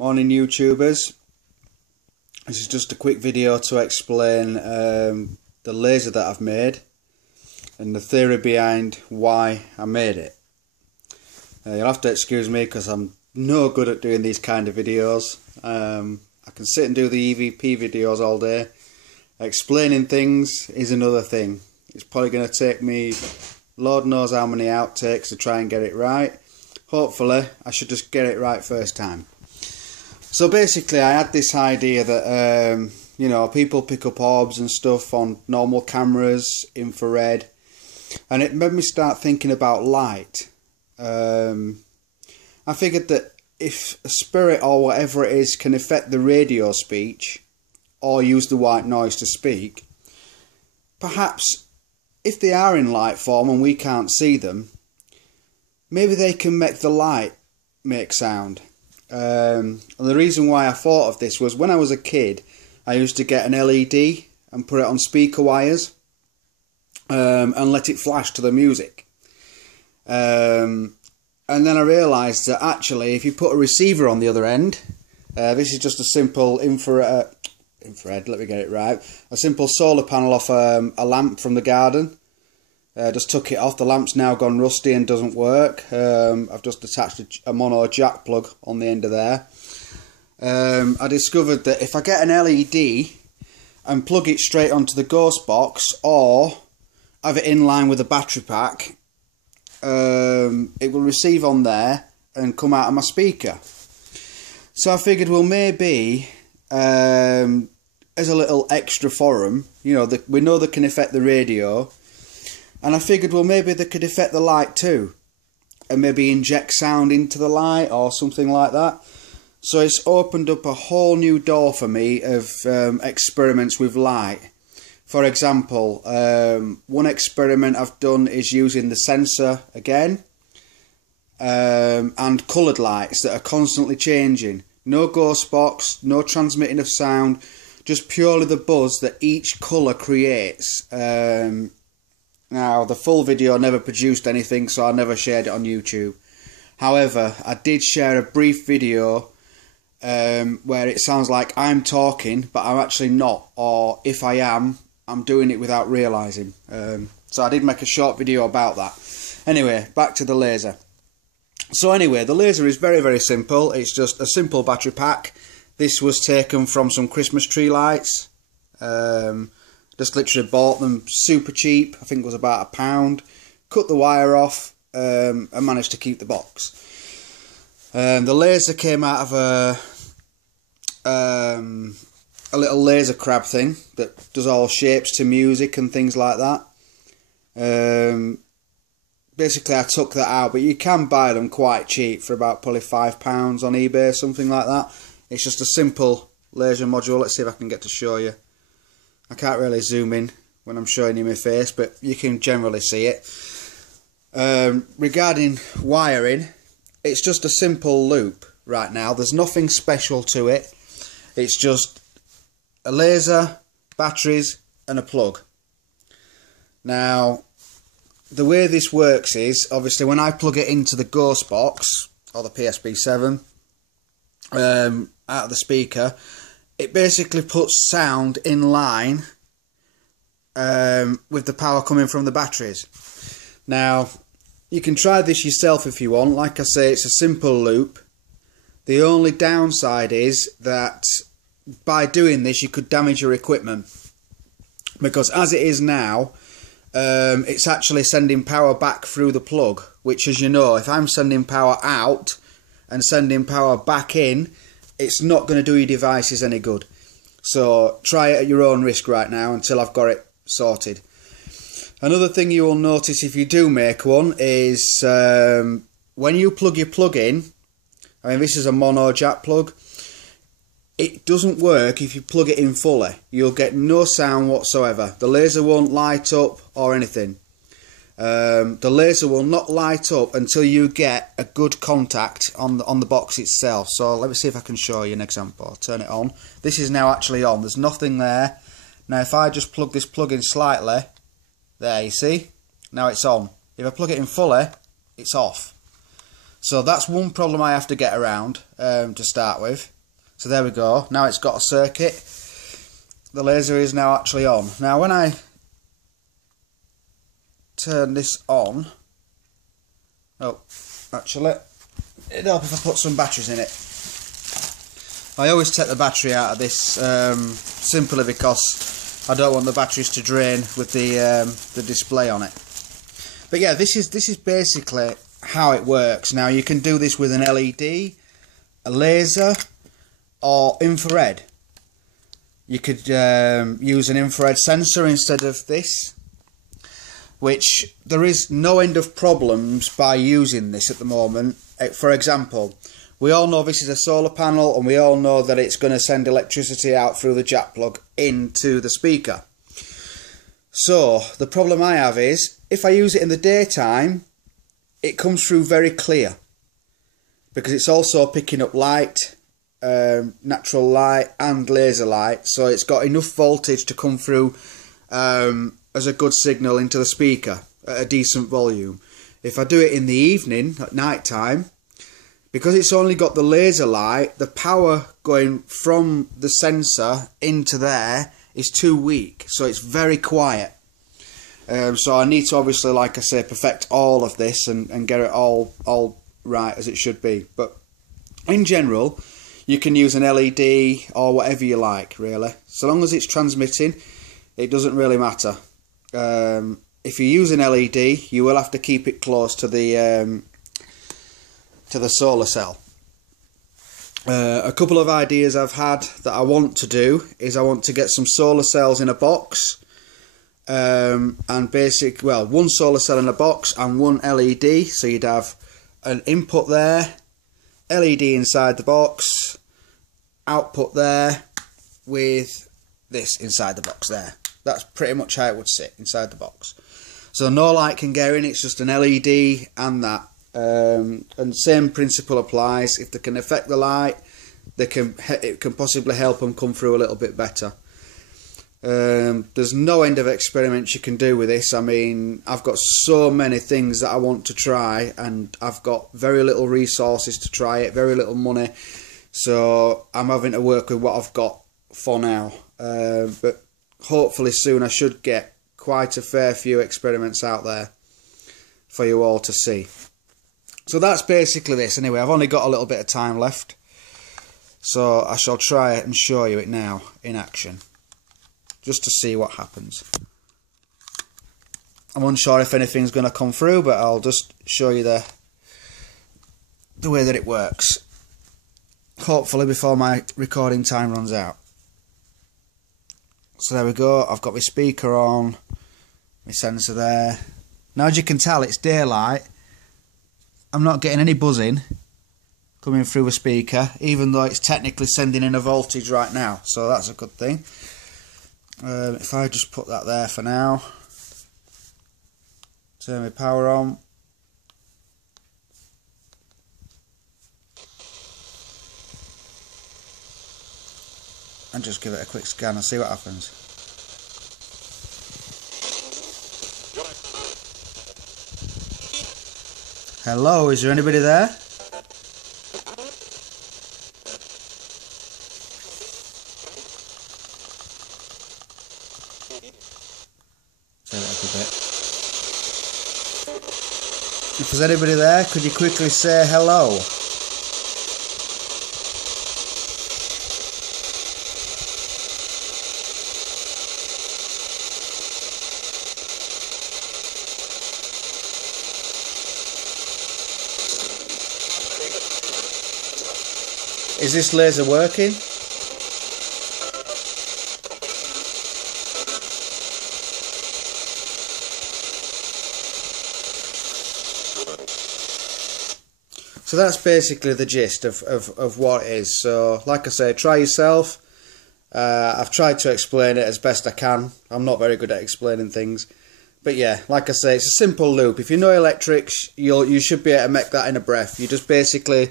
Morning YouTubers. This is just a quick video to explain the laser that I've made and the theory behind why I made it. You'll have to excuse me because I'm no good at doing these kind of videos. I can sit and do the EVP videos all day. Explaining things is another thing. It's probably going to take me Lord knows how many outtakes to try and get it right. Hopefully I should just get it right first time. So basically I had this idea that you know, people pick up orbs and stuff on normal cameras, infrared, and it made me start thinking about light. I figured that if a spirit or whatever it is can affect the radio speech or use the white noise to speak, perhaps if they are in light form and we can't see them, maybe they can make the light make sound. And the reason why I thought of this was when I was a kid, I used to get an LED and put it on speaker wires and let it flash to the music. And then I realised that actually if you put a receiver on the other end, this is just a simple infrared, let me get it right, a simple solar panel off a lamp from the garden. Just took it off. The lamp's now gone rusty and doesn't work. I've just attached a mono jack plug on the end of there. I discovered that if I get an LED and plug it straight onto the ghost box or have it in line with a battery pack, it will receive on there and come out of my speaker. So I figured, well, maybe as a little extra for them, you know, we know they can affect the radio. And I figured, well, maybe they could affect the light too, and maybe inject sound into the light or something like that. So it's opened up a whole new door for me of experiments with light. For example, one experiment I've done is using the sensor again, and coloured lights that are constantly changing. No ghost box, no transmitting of sound, just purely the buzz that each colour creates. Now, the full video never produced anything, so I never shared it on YouTube. However, I did share a brief video where it sounds like I'm talking, but I'm actually not. Or if I am, I'm doing it without realising. So I did make a short video about that. Anyway, back to the laser. So anyway, the laser is very, very simple. It's just a simple battery pack. This was taken from some Christmas tree lights. Just literally bought them super cheap. I think it was about £1. Cut the wire off and managed to keep the box. The laser came out of a little laser crab thing that does all shapes to music and things like that. Basically I took that out, but you can buy them quite cheap for about probably £5 on eBay, something like that. It's just a simple laser module. Let's see if I can get to show you. I can't really zoom in when I'm showing you my face, but you can generally see it. Regarding wiring, it's just a simple loop right now. There's nothing special to it. It's just a laser, batteries and a plug. Now, the way this works is, obviously when I plug it into the ghost box, or the PSB7, out of the speaker, it basically puts sound in line with the power coming from the batteries. Now, you can try this yourself if you want. Like I say, it's a simple loop. The only downside is that by doing this, you could damage your equipment. Because as it is now, it's actually sending power back through the plug. Which, as you know, if I'm sending power out and sending power back in, it's not going to do your devices any good. So try it at your own risk right now until I've got it sorted. Another thing you will notice if you do make one is when you plug your plug in, I mean this is a mono jack plug, it doesn't work if you plug it in fully. You'll get no sound whatsoever. The laser won't light up or anything. The laser will not light up until you get a good contact on the box itself. So let me see if I can show you an example. I'll turn it on. This is now actually on. There's nothing there. Now if I just plug this plug in slightly, there you see, now it's on. If I plug it in fully, it's off. So that's one problem I have to get around to start with. So there we go. Now it's got a circuit. The laser is now actually on. Now when I turn this on, oh, actually, it'd help if I put some batteries in it. I always take the battery out of this simply because I don't want the batteries to drain with the display on it. But yeah, this is basically how it works. Now you can do this with an LED, a laser, or infrared. You could use an infrared sensor instead of this, which there is no end of problems by using this at the moment. For example, we all know this is a solar panel, and we all know that it's going to send electricity out through the jack plug into the speaker. So the problem I have is, if I use it in the daytime, it comes through very clear, because it's also picking up light, natural light and laser light, so it's got enough voltage to come through as a good signal into the speaker at a decent volume. If I do it in the evening, at night time, because it's only got the laser light, the power going from the sensor into there is too weak, so it's very quiet. So I need to obviously, like I say, perfect all of this and get it all right as it should be. But in general, you can use an LED or whatever you like, really. So long as it's transmitting, it doesn't really matter. If you use an LED, you will have to keep it close to the solar cell. A couple of ideas I've had that I want to do is I want to get some solar cells in a box, and one solar cell in a box and one LED, so you'd have an input there, LED inside the box, output there, with this inside the box there. That's pretty much how it would sit inside the box. So no light can get in, it's just an LED and that. And same principle applies. If they can affect the light, it can possibly help them come through a little bit better. There's no end of experiments you can do with this. I mean, I've got so many things that I want to try, and I've got very little resources to try it, very little money, so I'm having to work with what I've got for now. But hopefully soon I should get quite a fair few experiments out there for you all to see. So that's basically this. Anyway, I've only got a little bit of time left, so I shall try it and show you it now in action, just to see what happens. I'm unsure if anything's going to come through, but I'll just show you the way that it works, hopefully before my recording time runs out. So there we go, I've got my speaker on, my sensor there. Now as you can tell, it's daylight. I'm not getting any buzzing coming through a speaker, even though it's technically sending in a voltage right now, so that's a good thing. If I just put that there for now, turn my power on, and just give it a quick scan and see what happens. Hello, is there anybody there? Turn it up a bit. If there's anybody there, could you quickly say hello? Is this laser working? So that's basically the gist of what it is. So like I say, try yourself. I've tried to explain it as best I can. I'm not very good at explaining things. But yeah, like I say, it's a simple loop. If you know electrics, you should be able to make that in a breath. You just basically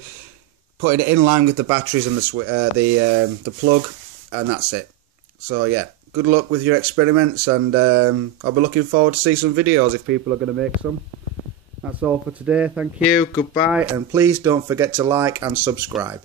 putting it in line with the batteries and the plug, and that's it. So yeah, good luck with your experiments, and I'll be looking forward to see some videos if people are going to make some. That's all for today. Thank you. Goodbye. And please don't forget to like and subscribe.